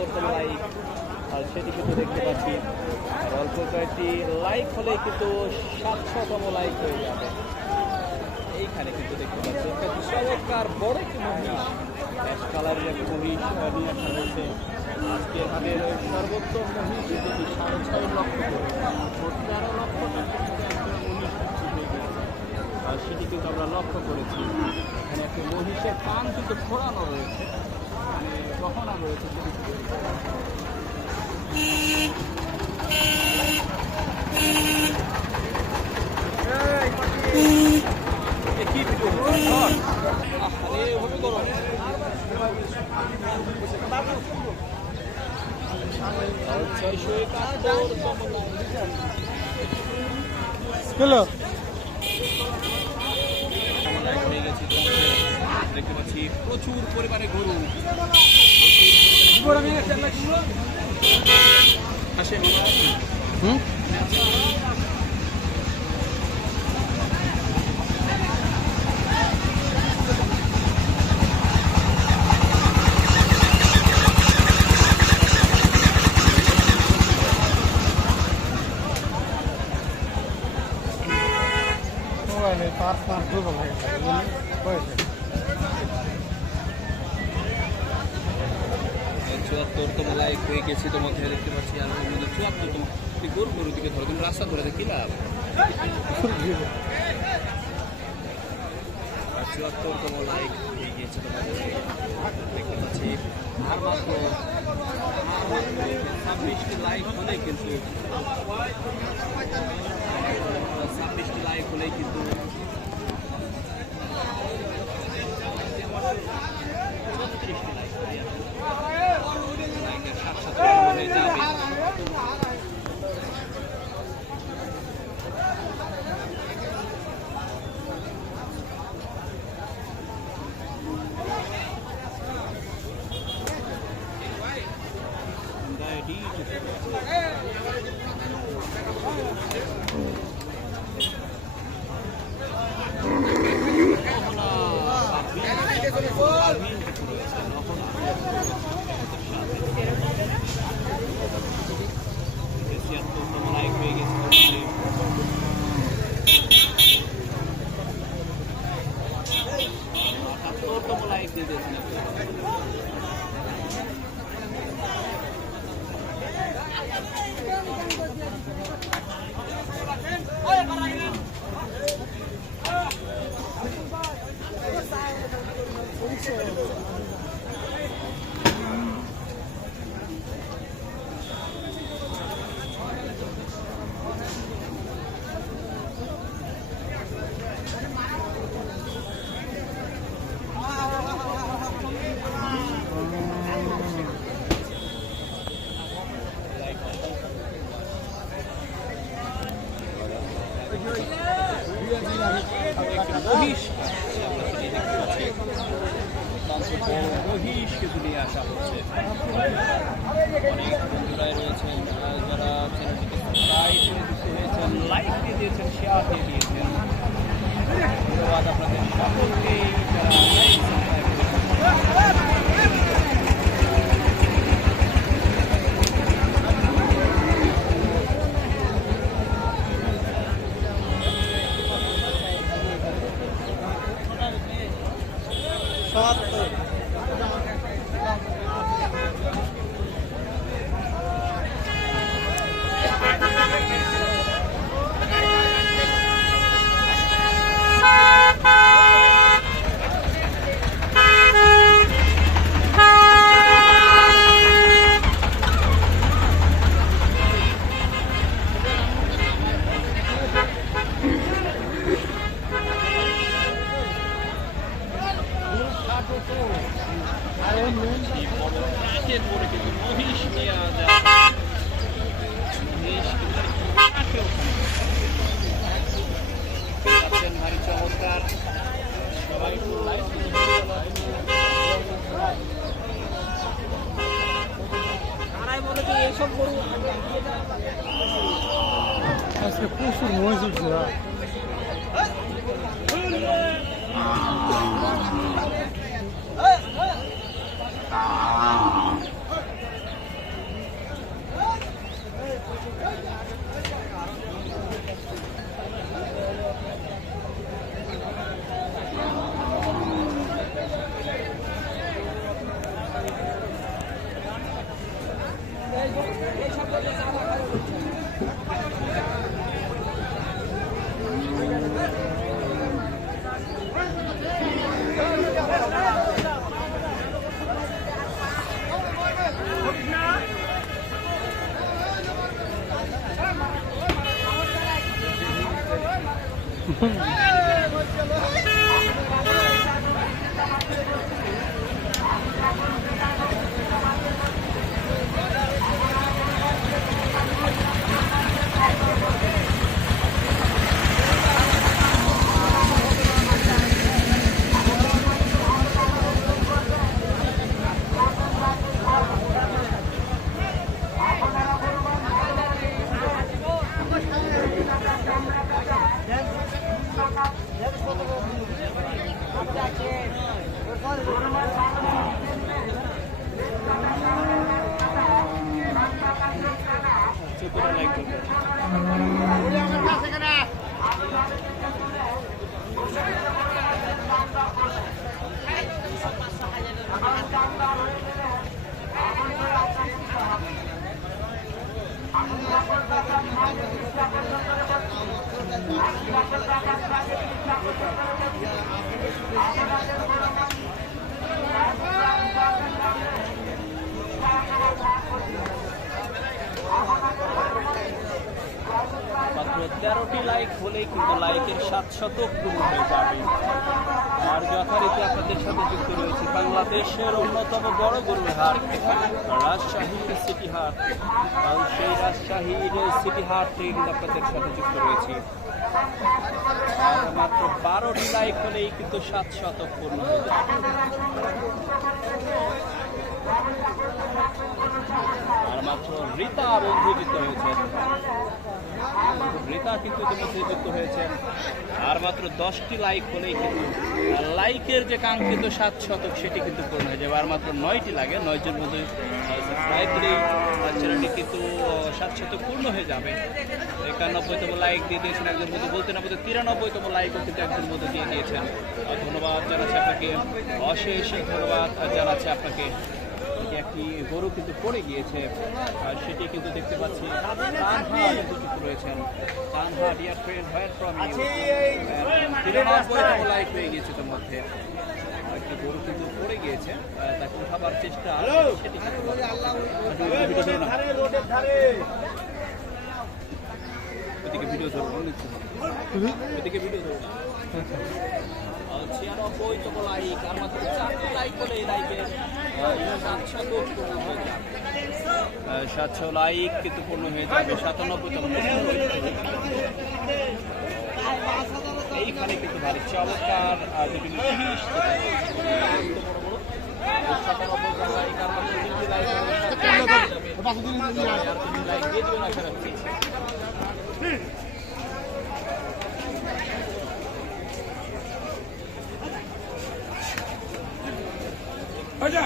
74তম like, আর সেটি কিন্তু দেখতে পাচ্ছি। আর অল্প কয়েকটি লাইক হলে কিন্তু 700তম লাইক হয়ে যাবে। এইখানে কিন্তু দেখতে পাচ্ছি একটা চমৎকার বড় একটি মহিষ, অ্যাশ কালারের একটি মহিষ নিয়ে আসা হয়েছে। আজকে আমাদের সর্বোত্তম মহিষ যেটি 6.5 লক্ষ করে, 13 লক্ষ টাকা একটা মহিষ হয়ে গেছে। আর সেটি কিন্তু আমরা লক্ষ্য করেছি। এখানে একটা মহিষের কান কিন্তু ফোড়ানো রয়েছে, মানে গহনা রয়েছে। দেখতে পাচ্ছি প্রচুর পরিমাণে গরু, চুয়াত্তরতম লাইক হয়ে গেছি তোমাকে দেখতে পাচ্ছি। আর ওর মধ্যে 74তম গরুর দিকে ধরো, কিন্তু রাস্তা ধরে কি লাভ? 74তম লাইক হয়ে গিয়েছে তোমাদের দেখতে পাচ্ছি। আর মাত্র 26টি লাইক হলেই কিন্তু 26টি লাইক হলেই কিন্তু 36টি লাইক লাইকের 700 হয়ে যাবে। মহিষ কিছু নিয়ে আসা হচ্ছে। অনেক বন্ধুরাই রয়েছেন যারা চ্যানেলটিকে সাবস্ক্রাইব করে যুক্ত হয়েছেন, লাইক দিয়ে দিয়েছেন, শেয়ার দিয়ে দিয়েছেন। ধন্যবাদ আপনাদের সকলকে যারা মহিষ নিয়ে ভারী চমৎকার। সবাই এসব গরু আজকে প্রচুর মহিষ উঠছে। চতুরা লাইক করবে। মাত্র 13টি লাইক হলেই কিন্তু লাইকের 700 পূর্ণ হয়ে যাবে। আর যথারীতি আপনাদের সাথে যুক্ত রয়েছে বাংলাদেশের অন্যতম বড় গরুর হাট রাজশাহীর সিটি হাট। সেই রাজশাহীর সিটি হাট থেকে কিন্তু আপনাদের সাথে যুক্ত রয়েছি। আর মাত্র 12টি লাইক হলেই কিন্তু 700 পূর্ণ হয়ে যাবে। আর মাত্র রীতা বন্ধু যুক্ত হয়েছেন, রীতা কিন্তু ইতিমধ্যে যুক্ত হয়েছেন। আর মাত্র 10টি লাইক হলেই কিন্তু লাইকের যে কাঙ্ক্ষিত 700 সেটি কিন্তু পূর্ণ হয়ে যাবে। আর মাত্র 9টি লাগে, 9 জন মধ্যে সাবস্ক্রাইব দিলেই চ্যানেলটি কিন্তু 700 পূর্ণ হয়ে যাবে। 91তম লাইক দিয়ে দিয়েছেন একজন মধ্যে, বলতে না বলতে 93তম লাইকও কিন্তু একজন মধ্যে দিয়ে দিয়েছেন। ধন্যবাদ জানাচ্ছি আপনাকে, অশেষ ধন্যবাদ জানাচ্ছি আপনাকে। একটি গরু কিন্তু পড়ে গিয়েছে, আর সেটি কিন্তু দেখতে পাচ্ছি রয়েছেন। Tanha dear friend where from you, 93তম লাইক হয়ে গিয়েছে তোর মধ্যে। একটি গরু কিন্তু পড়ে গিয়েছে, তাকে উঠাবার চেষ্টা, সেটি ওদিকে ভিডিও ধরুন, ওদিকে ভিডিও ধরুন। 96তম লাইক, আর মাত্র 4টি লাইক হলে এই লাইকের 700 লাইক কিন্তু পূর্ণ হয়ে যাবে। 97তম এইখানে কিন্তু ভারী চমৎকার দুটি লাইক, আচ্ছা